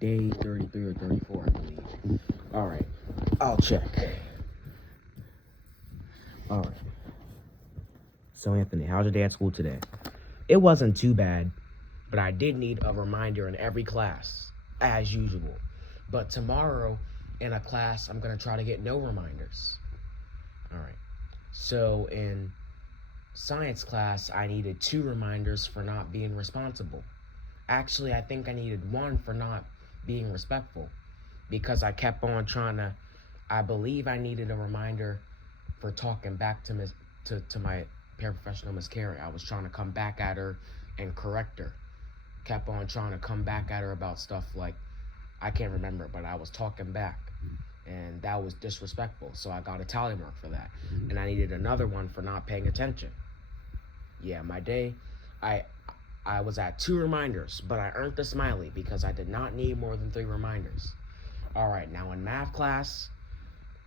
day 33 or 34, I believe. All right, I'll check. All right. So, Anthony, how's your day at school today? It wasn't too bad, but I did need a reminder in every class, as usual. But tomorrow, in a class, I'm going to try to get no reminders. All right. So, in science class, I needed 2 reminders for not being responsible. Actually, I think I needed 1 for not being respectful, because I kept on trying to. I believe I needed a reminder for talking back to my paraprofessional Miss Carey. I was trying to come back at her and correct her. Kept on trying to come back at her about stuff like, I can't remember, but I was talking back, and that was disrespectful. So I got a tally mark for that, and I needed another one for not paying attention. Yeah, my day, I was at 2 reminders, but I earned the smiley because I did not need more than 3 reminders. All right, now in math class,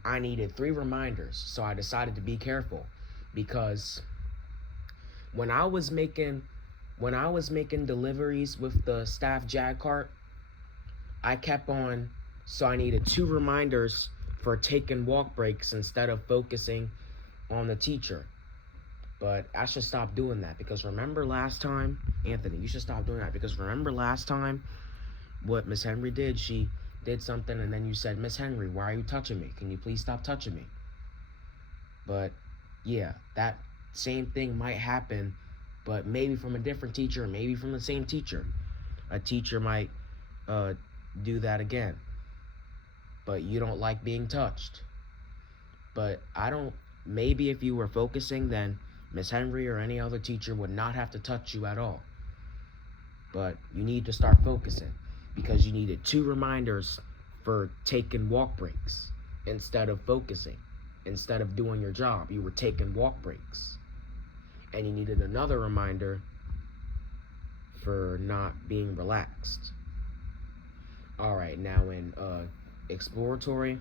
I needed 3 reminders, so I decided to be careful, because when I was making deliveries with the staff jag cart, I kept on, so I needed 2 reminders for taking walk breaks instead of focusing on the teacher. But I should stop doing that, because remember last time, Anthony, you should stop doing that, because remember last time what Miss Henry did? She did something and then you said, Miss Henry, why are you touching me? Can you please stop touching me? But yeah, that same thing might happen, but maybe from a different teacher, maybe from the same teacher. A teacher might do that again. But you don't like being touched. But I don't, maybe if you were focusing, then Miss Henry or any other teacher would not have to touch you at all. But you need to start focusing, because you needed 2 reminders for taking walk breaks instead of focusing. Instead of doing your job, you were taking walk breaks. And you needed another reminder for not being relaxed. All right, now in exploratory,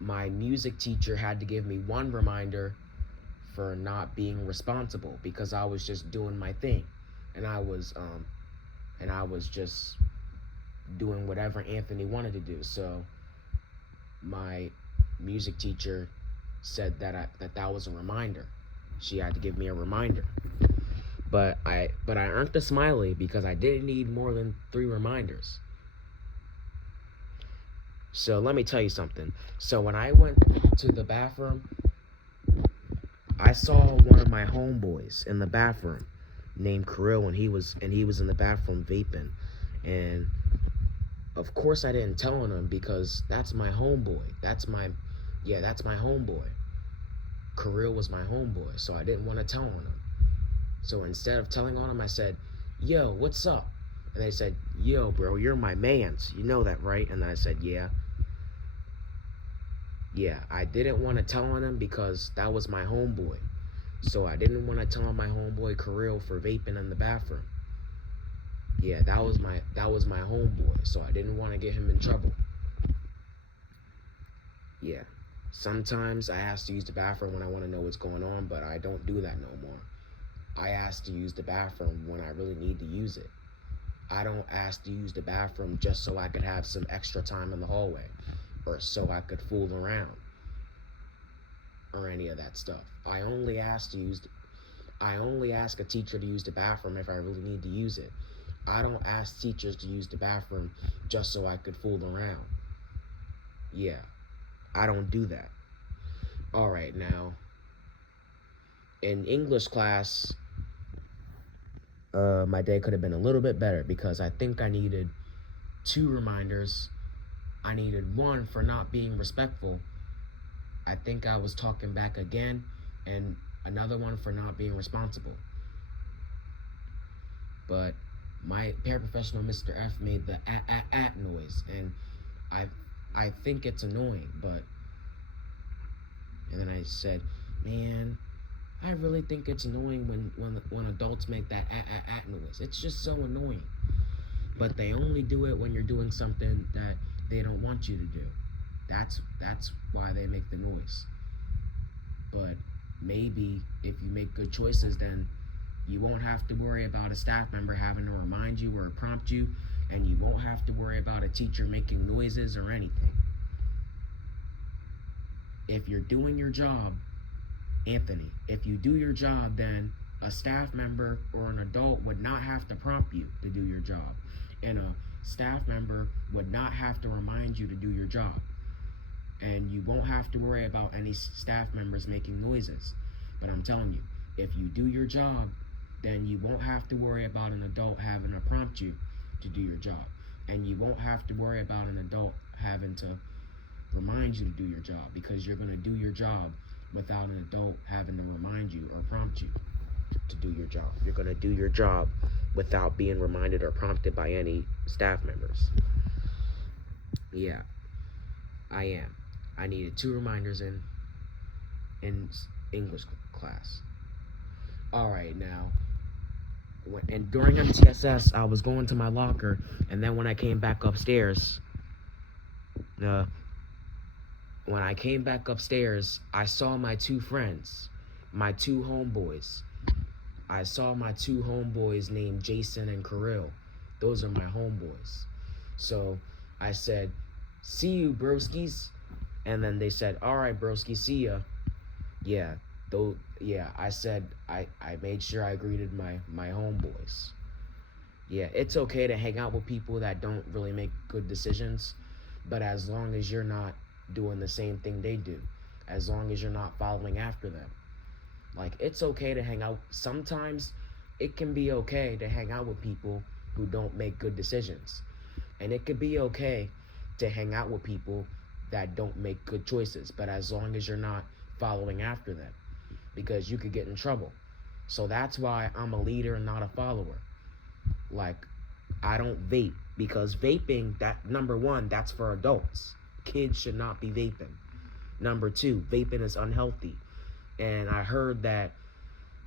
my music teacher had to give me 1 reminder for not being responsible, because I was just doing my thing, and I was just doing whatever Anthony wanted to do. So my music teacher said that that was a reminder. She had to give me a reminder. But I earned the smiley because I didn't need more than 3 reminders. So let me tell you something. So when I went to the bathroom, I saw one of my homeboys in the bathroom named Kirill, and he was in the bathroom vaping. And of course I didn't tell on him, because that's my homeboy. That's my homeboy. Kirill was my homeboy, so I didn't want to tell on him. So instead of telling on him, I said, yo, what's up? And they said, yo, bro, you're my mans. You know that, right? And then I said, yeah. Yeah, I didn't want to tell on him because that was my homeboy. So I didn't want to tell on my homeboy Kirill for vaping in the bathroom. Yeah, that was my homeboy, so I didn't want to get him in trouble. Yeah. Sometimes I ask to use the bathroom when I want to know what's going on, but I don't do that no more. I ask to use the bathroom when I really need to use it. I don't ask to use the bathroom just so I could have some extra time in the hallway, or so I could fool around, or any of that stuff. I only ask a teacher to use the bathroom if I really need to use it. I don't ask teachers to use the bathroom just so I could fool around. Yeah, I don't do that. All right, now, in English class, my day could have been a little bit better, because I think I needed 2 reminders. I needed 1 for not being respectful. I think I was talking back again, and another 1 for not being responsible. But my paraprofessional Mr. F made the at noise, and I think it's annoying, but, and then I said, man, I really think it's annoying when adults make that at noise. It's just so annoying. But they only do it when you're doing something that they don't want you to do. That's why they make the noise. But maybe if you make good choices, then you won't have to worry about a staff member having to remind you or prompt you. and you won't have to worry about a teacher making noises or anything. If you're doing your job, Anthony, if you do your job, then a staff member or an adult would not have to prompt you to do your job. And a staff member would not have to remind you to do your job. And you won't have to worry about any staff members making noises. But I'm telling you, if you do your job, then you won't have to worry about an adult having to prompt you to do your job. And you won't have to worry about an adult having to remind you to do your job, because you're going to do your job without an adult having to remind you or prompt you to do your job. You're going to do your job without being reminded or prompted by any staff members. Yeah, I am. I needed 2 reminders in English class. All right, now, and during MTSS, I was going to my locker, and then when I came back upstairs, I saw my 2 friends, my 2 homeboys. I saw my 2 homeboys named Jason and Kirill. Those are my homeboys. So I said, "See you, broskies." And then they said, "All right, broski, see ya." I said, I made sure I greeted my homeboys. Yeah, it's okay to hang out with people that don't really make good decisions, but as long as you're not doing the same thing they do, as long as you're not following after them. Like, it's okay to hang out. Sometimes it can be okay to hang out with people who don't make good decisions. And it could be okay to hang out with people that don't make good choices, but as long as you're not following after them, because you could get in trouble. So that's why I'm a leader and not a follower. Like, I don't vape, because vaping, that number 1, that's for adults. Kids should not be vaping. Number 2, vaping is unhealthy. And I heard that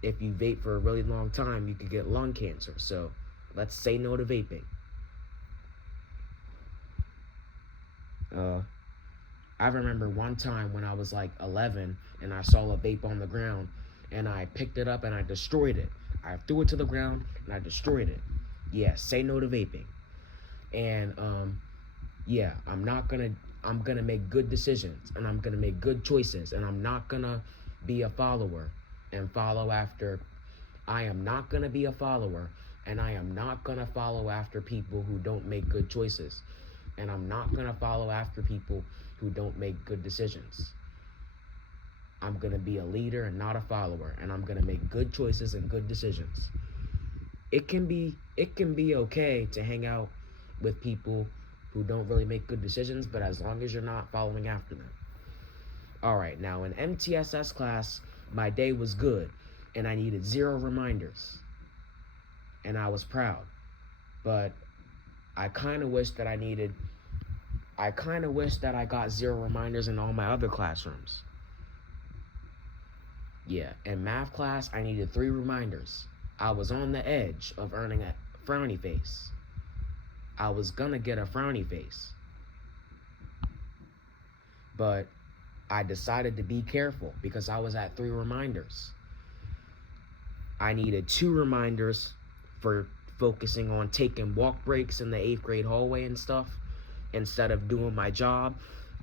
if you vape for a really long time, you could get lung cancer. So let's say no to vaping. I remember one time when I was like 11 and I saw a vape on the ground, and I picked it up and I destroyed it. I threw it to the ground and I destroyed it. Yeah, say no to vaping. And I'm gonna make good decisions, and I'm gonna make good choices, and I'm not gonna be a follower and follow after. I am not gonna be a follower, and I am not gonna follow after people who don't make good choices, and I'm not gonna follow after people who don't make good decisions. I'm gonna be a leader and not a follower, and I'm gonna make good choices and good decisions. It can be okay to hang out with people who don't really make good decisions, but as long as you're not following after them. All right, now in MTSS class, my day was good, and I needed 0 reminders, and I was proud. But I kind of wish that I got 0 reminders in all my other classrooms. Yeah, in math class, I needed 3 reminders. I was on the edge of earning a frowny face. I was gonna get a frowny face. But I decided to be careful because I was at 3 reminders. I needed 2 reminders for focusing on taking walk breaks in the 8th grade hallway and stuff instead of doing my job.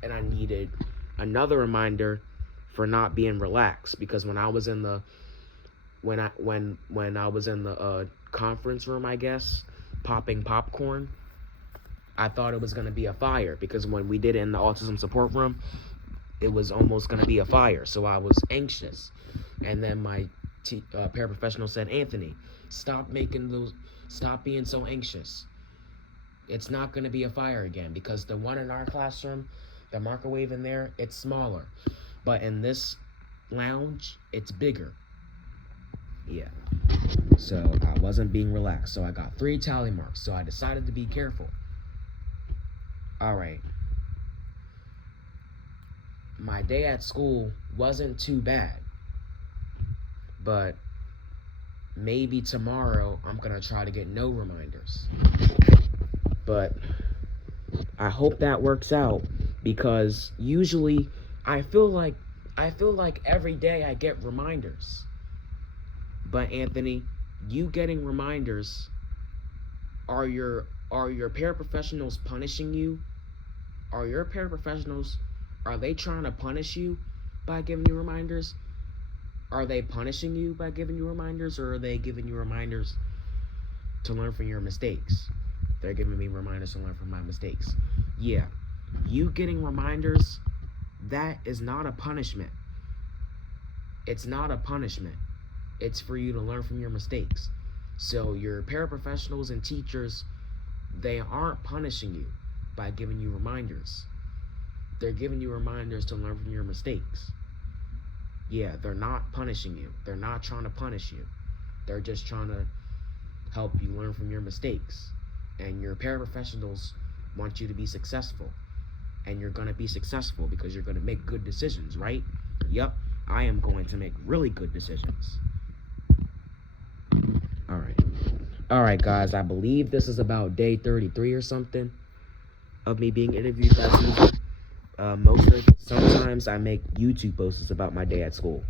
And I needed another reminder for not being relaxed, because when I was in the conference room, I guess, popping popcorn, I thought it was going to be a fire, because when we did it in the autism support room, it was almost going to be a fire. So I was anxious. And then my paraprofessional said, "Anthony, stop being so anxious. It's not going to be a fire again, because the one in our classroom, the microwave in there, it's smaller. But in this lounge, it's bigger." Yeah. So I wasn't being relaxed. So I got 3 tally marks. So I decided to be careful. All right. My day at school wasn't too bad. But maybe tomorrow I'm going to try to get no reminders. But I hope that works out, because usually I feel like every day I get reminders. But Anthony, you getting reminders are your Are your paraprofessionals punishing you? Are your paraprofessionals, are they trying to punish you by giving you reminders? Are they punishing you by giving you reminders, or are they giving you reminders to learn from your mistakes? They're giving me reminders to learn from my mistakes. Yeah, you getting reminders, that is not a punishment. It's not a punishment. It's for you to learn from your mistakes. So your paraprofessionals and teachers, they aren't punishing you by giving you reminders. They're giving you reminders to learn from your mistakes. Yeah, they're not punishing you. They're not trying to punish you. They're just trying to help you learn from your mistakes. And your paraprofessionals want you to be successful. And you're going to be successful because you're going to make good decisions, right? Yep, I am going to make really good decisions. Alright, guys, I believe this is about day 33 or something of me being interviewed by Cesar. Sometimes I make YouTube posts about my day at school.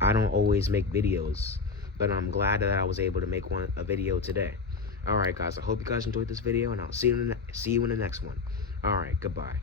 I don't always make videos, but I'm glad that I was able to make a video today. Alright, guys, I hope you guys enjoyed this video, and I'll see you in the next one. Alright, goodbye.